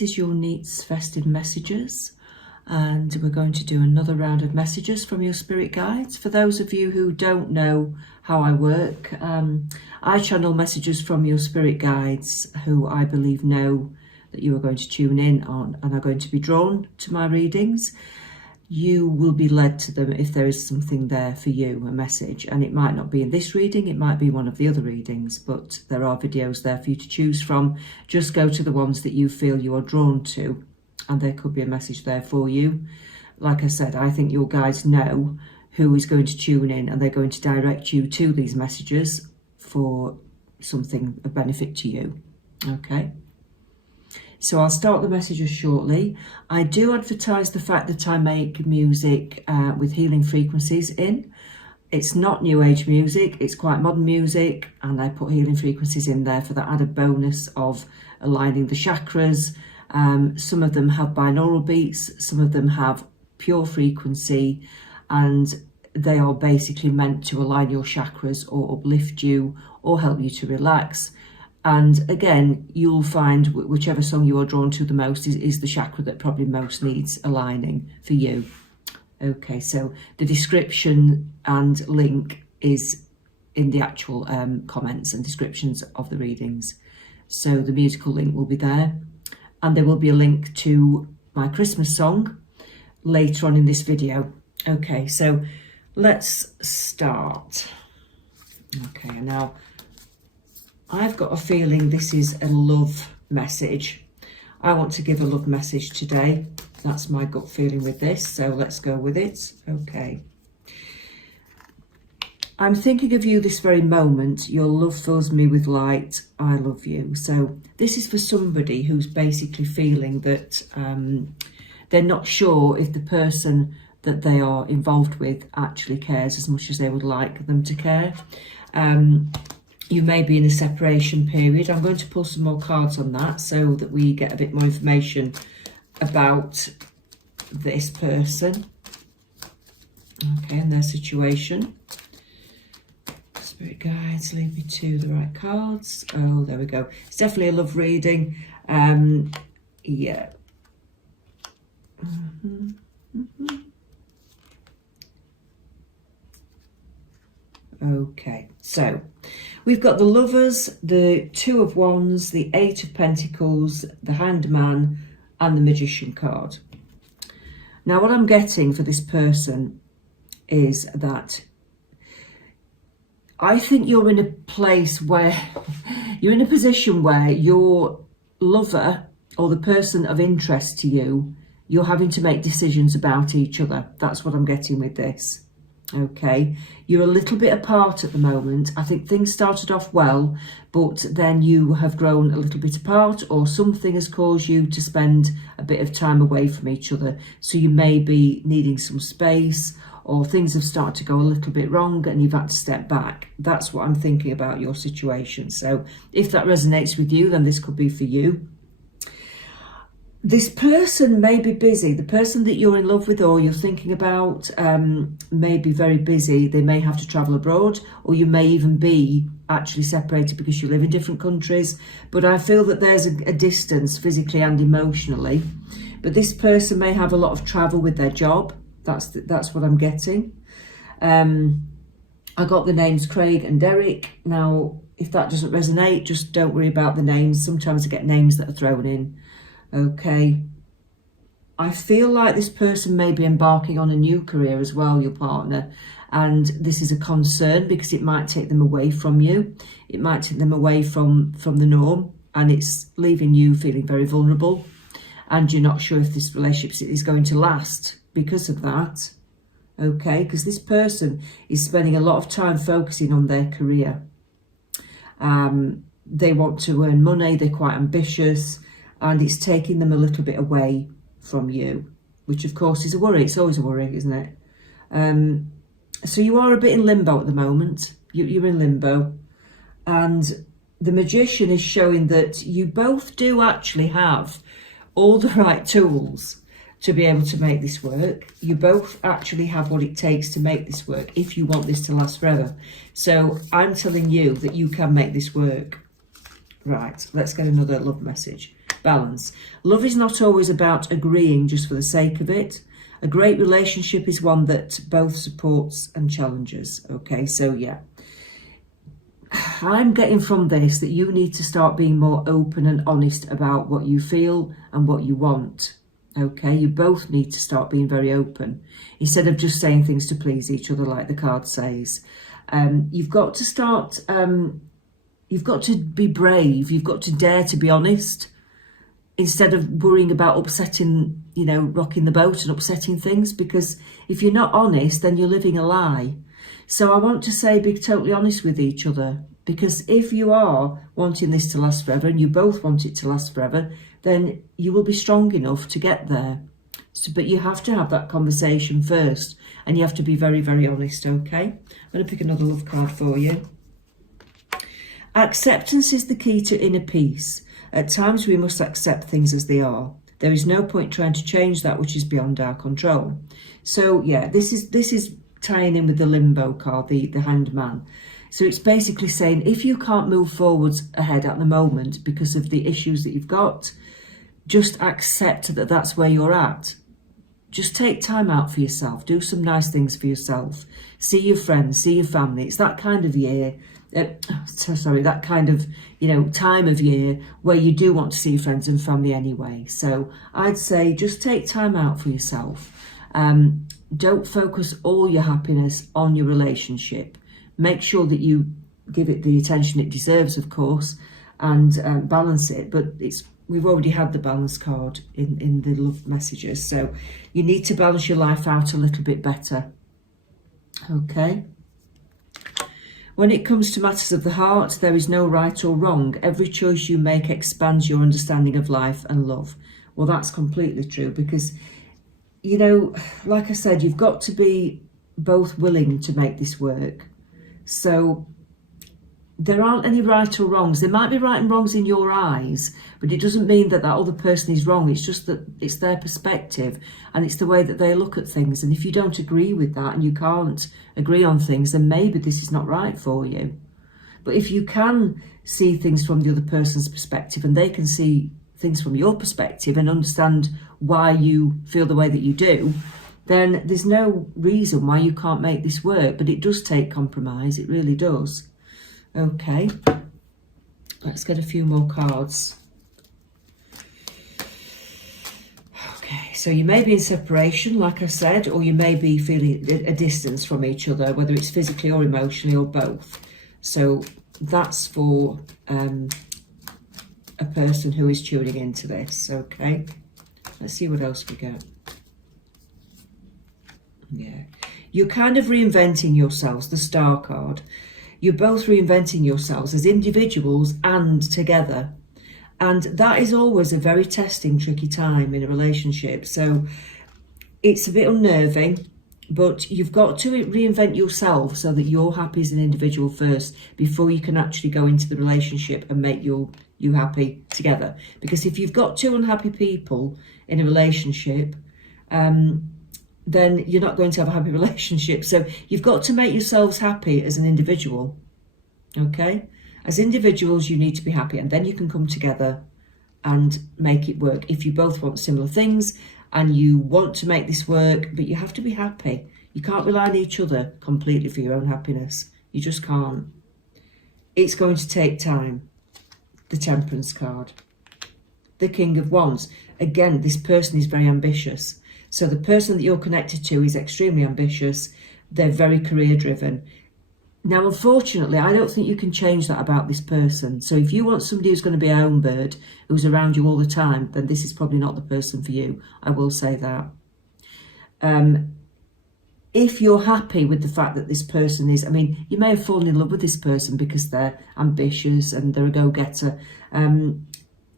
this is your Neets festive messages, and we're going to do another round of messages from your spirit guides. For those of you who don't know how I work, I channel messages from your spirit guides who I believe know that you are going to tune in on and are going to be drawn to my readings. You will be led to them if there is something there for you, a message, and it might not be in this reading, it might be one of the other readings, but there are videos there for you to choose from. Just go to the ones that you feel you are drawn to, and there could be a message there for you. Like I said, I think your guides know who is going to tune in, and they're going to direct you to these messages for something of benefit to you. Okay. So I'll start the messages shortly. I do advertise the fact that I make music with healing frequencies in. It's not new age music, it's quite modern music, and I put healing frequencies in there for that added bonus of aligning the chakras. Some of them have binaural beats, some of them have pure frequency, and they are basically meant to align your chakras or uplift you or help you to relax. And again, you'll find whichever song you are drawn to the most is the chakra that probably most needs aligning for you. Okay, so the description and link is in the actual comments and descriptions of the readings. So the musical link will be there. And there will be a link to my Christmas song later on in this video. Okay, so let's start. Okay, now I've got a feeling this is a love message. I want to give a love message today. That's my gut feeling with this, so let's go with it. Okay. I'm thinking of you this very moment. Your love fills me with light. I love you. So this is for somebody who's basically feeling that they're not sure if the person that they are involved with actually cares as much as they would like them to care. You may be in a separation period. I'm going to pull some more cards on that so that we get a bit more information about this person. Okay, and their situation. Spirit guides, lead me to the right cards. Oh, there we go. It's definitely a love reading. Yeah. Okay, so we've got the Lovers, the Two of Wands, the Eight of Pentacles, the Hanged Man, and the Magician card. Now, what I'm getting for this person is that I think you're in a place where you're in a position where your lover or the person of interest to you, you're having to make decisions about each other. That's what I'm getting with this. Okay, you're a little bit apart at the moment. I think things started off well, but then you have grown a little bit apart, or something has caused you to spend a bit of time away from each other. So you may be needing some space, or things have started to go a little bit wrong and you've had to step back. That's what I'm thinking about your situation. So if that resonates with you, then this could be for you. This person may be busy. The person that you're in love with or you're thinking about may be very busy. They may have to travel abroad, or you may even be actually separated because you live in different countries. But I feel that there's a distance physically and emotionally. But this person may have a lot of travel with their job. That's what I'm getting. I got the names Craig and Derek. Now, if that doesn't resonate, just don't worry about the names. Sometimes I get names that are thrown in. Okay, I feel like this person may be embarking on a new career as well, your partner, and this is a concern because it might take them away from you. It might take them away from the norm, and it's leaving you feeling very vulnerable, and you're not sure if this relationship is going to last because of that. Okay, because this person is spending a lot of time focusing on their career. They want to earn money, they're quite ambitious, and it's taking them a little bit away from you, which of course is a worry. It's always a worry, isn't it? So you are a bit in limbo at the moment. You're in limbo. And the Magician is showing that you both do actually have all the right tools to be able to make this work. You both actually have what it takes to make this work if you want this to last forever. So I'm telling you that you can make this work. Right, let's get another love message. Balance. Love is not always about agreeing just for the sake of it. A great relationship is one that both supports and challenges. Okay, so yeah. I'm getting from this that you need to start being more open and honest about what you feel and what you want. Okay, you both need to start being very open instead of just saying things to please each other like the card says. You've got to start, you've got to be brave, you've got to dare to be honest instead of worrying about upsetting, rocking the boat and upsetting things, because if you're not honest, then you're living a lie. So I want to say be totally honest with each other, because if you are wanting this to last forever and you both want it to last forever, then you will be strong enough to get there. So, but you have to have that conversation first and you have to be very, very honest, okay? I'm going to pick another love card for you. Acceptance is the key to inner peace. At times we must accept things as they are. There is no point trying to change that which is beyond our control. So yeah, this is tying in with the limbo card, the hanged man. So it's basically saying if you can't move forwards ahead at the moment because of the issues that you've got, just accept that that's where you're at. Just take time out for yourself. Do some nice things for yourself. See your friends, see your family. It's that kind of year, that kind of, time of year where you do want to see your friends and family anyway. So I'd say just take time out for yourself. Don't focus all your happiness on your relationship. Make sure that you give it the attention it deserves, of course, and balance it. But we've already had the balance card in the love messages. So you need to balance your life out a little bit better. Okay. When it comes to matters of the heart, there is no right or wrong. Every choice you make expands your understanding of life and love. Well, that's completely true because, like I said, you've got to be both willing to make this work. So there aren't any right or wrongs. There might be right and wrongs in your eyes, but it doesn't mean that other person is wrong. It's just that it's their perspective and it's the way that they look at things. And if you don't agree with that and you can't agree on things, then maybe this is not right for you. But if you can see things from the other person's perspective and they can see things from your perspective and understand why you feel the way that you do, then there's no reason why you can't make this work. But it does take compromise, it really does. Okay, let's get a few more cards. Okay, so you may be in separation, like I said, or you may be feeling a distance from each other, whether it's physically or emotionally or both. So that's for a person who is tuning into this, okay? Let's see what else we get. Yeah, you're kind of reinventing yourselves, the Star card. You're both reinventing yourselves as individuals and together. And that is always a very testing, tricky time in a relationship. So it's a bit unnerving, but you've got to reinvent yourself so that you're happy as an individual first before you can actually go into the relationship and make you happy together. Because if you've got two unhappy people in a relationship, then you're not going to have a happy relationship. So you've got to make yourselves happy as an individual, okay? As individuals, you need to be happy, and then you can come together and make it work. If you both want similar things and you want to make this work, but you have to be happy. You can't rely on each other completely for your own happiness. You just can't. It's going to take time. The Temperance card. The King of Wands. Again, this person is very ambitious. So the person that you're connected to is extremely ambitious. They're very career driven. Now, unfortunately, I don't think you can change that about this person. So if you want somebody who's going to be a home bird, who's around you all the time, then this is probably not the person for you. I will say that. If you're happy with the fact that this person is, you may have fallen in love with this person because they're ambitious and they're a go-getter.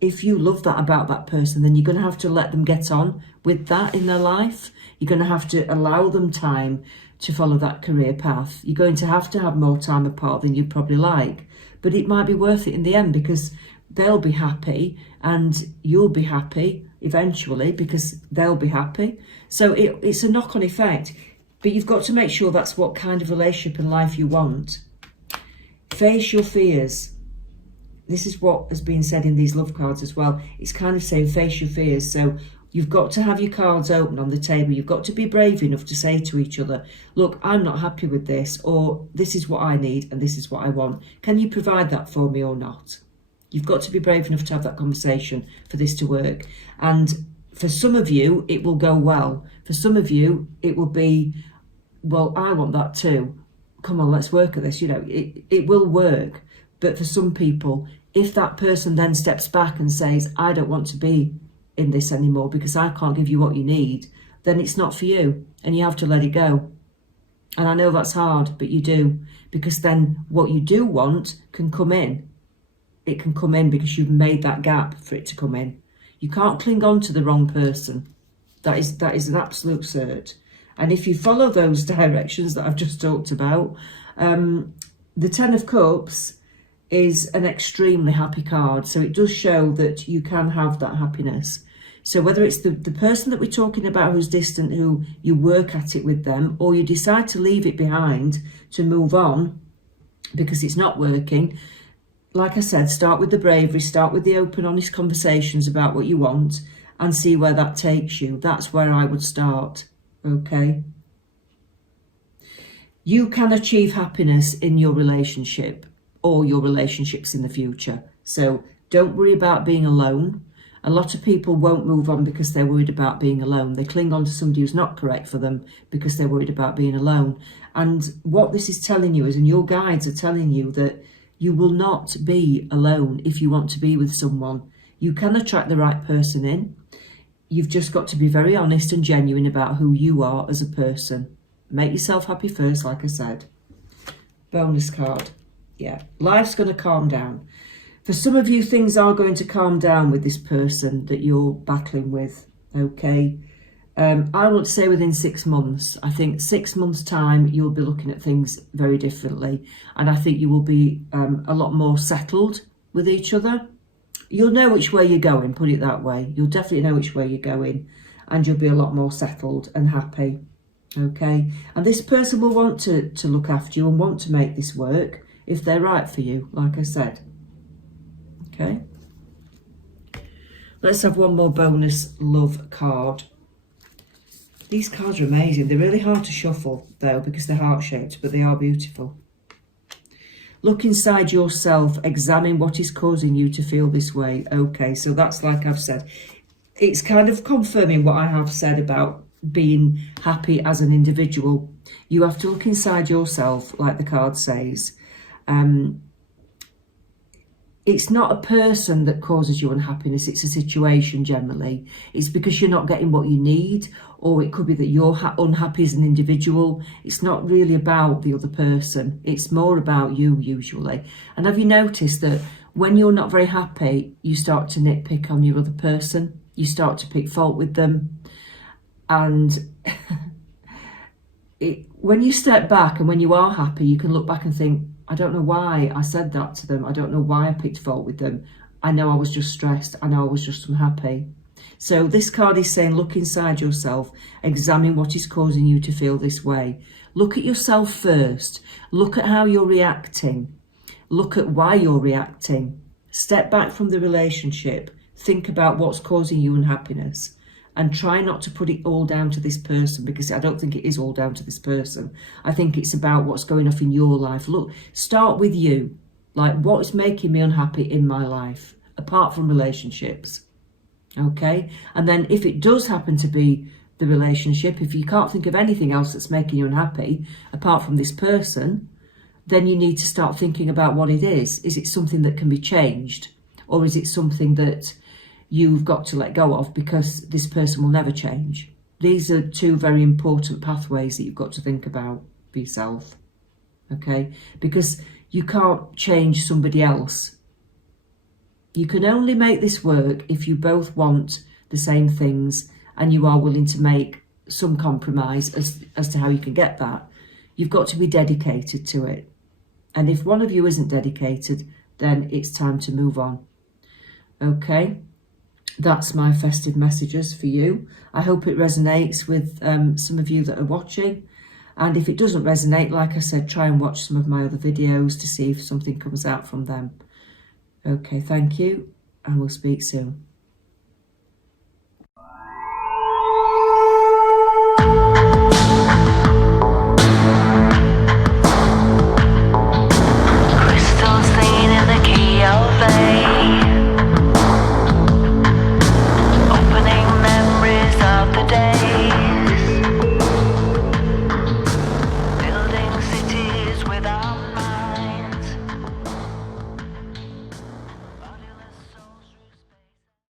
If you love that about that person, then you're going to have to let them get on with that in their life. You're going to have to allow them time to follow that career path. You're going to have more time apart than you'd probably like. But it might be worth it in the end because they'll be happy and you'll be happy eventually because they'll be happy. So it's a knock-on effect. But you've got to make sure that's what kind of relationship and life you want. Face your fears. this is what has been said in these love cards as well. It's kind of saying face your fears. So you've got to have your cards open on the table. You've got to be brave enough to say to each other, look, I'm not happy with this, or this is what I need and this is what I want. Can you provide that for me or not? You've got to be brave enough to have that conversation for this to work. And for some of you, it will go well. For some of you, it will be, well, I want that too. Come on, let's work at this. You know, it will work. But for some people, if that person then steps back and says, I don't want to be in this anymore because I can't give you what you need, then it's not for you and you have to let it go. And I know that's hard, but you do, because then what you do want can come in. It can come in because you've made that gap for it to come in. You can't cling on to the wrong person. That is an absolute cert. And if you follow those directions that I've just talked about, the Ten of Cups is an extremely happy card. So it does show that you can have that happiness. So whether it's the person that we're talking about who's distant, who you work at it with them, or you decide to leave it behind to move on because it's not working, like I said, start with the bravery, start with the open, honest conversations about what you want and see where that takes you. That's where I would start, okay? You can achieve happiness in your relationship or your relationships in the future. So don't worry about being alone. A lot of people won't move on because they're worried about being alone. They cling on to somebody who's not correct for them because they're worried about being alone. And what this is telling you is, and your guides are telling you, that you will not be alone if you want to be with someone. You can attract the right person in. You've just got to be very honest and genuine about who you are as a person. Make yourself happy first, like I said. Bonus card. Yeah, life's going to calm down. For some of you, things are going to calm down with this person that you're battling with, okay? I would say within 6 months. I think 6 months' time, you'll be looking at things very differently. And I think you will be a lot more settled with each other. You'll know which way you're going, put it that way. You'll definitely know which way you're going. And you'll be a lot more settled and happy, okay? And this person will want to look after you and want to make this work if they're right for you, like I said. Okay. Let's have one more bonus love card. These cards are amazing. They're really hard to shuffle, though, because they're heart-shaped, but they are beautiful. Look inside yourself. Examine what is causing you to feel this way. Okay, so that's like I've said. It's kind of confirming what I have said about being happy as an individual. You have to look inside yourself, like the card says. It's not a person that causes you unhappiness, it's a situation generally. It's because you're not getting what you need, or it could be that you're unhappy as an individual. It's not really about the other person, it's more about you usually. And have you noticed that when you're not very happy, you start to nitpick on your other person, you start to pick fault with them, and when you step back and when you are happy, you can look back and think, I don't know why I said that to them. I don't know why I picked fault with them. I know I was just stressed. I know I was just unhappy. So this card is saying, look inside yourself. Examine what is causing you to feel this way. Look at yourself first. Look at how you're reacting. Look at why you're reacting. Step back from the relationship. Think about what's causing you unhappiness. And try not to put it all down to this person, because I don't think it is all down to this person. I think it's about what's going on in your life. Look, start with you. Like, what is making me unhappy in my life, apart from relationships? Okay? And then if it does happen to be the relationship, if you can't think of anything else that's making you unhappy, apart from this person, then you need to start thinking about what it is. Is it something that can be changed? Or is it something that you've got to let go of because this person will never change? These are two very important pathways that you've got to think about for yourself, okay? Because you can't change somebody else. You can only make this work if you both want the same things and you are willing to make some compromise as to how you can get that. You've got to be dedicated to it. And if one of you isn't dedicated, then it's time to move on, okay? That's my festive messages for you. I hope it resonates with some of you that are watching. And if it doesn't resonate, like I said, try and watch some of my other videos to see if something comes out from them. Okay, thank you, and we'll speak soon.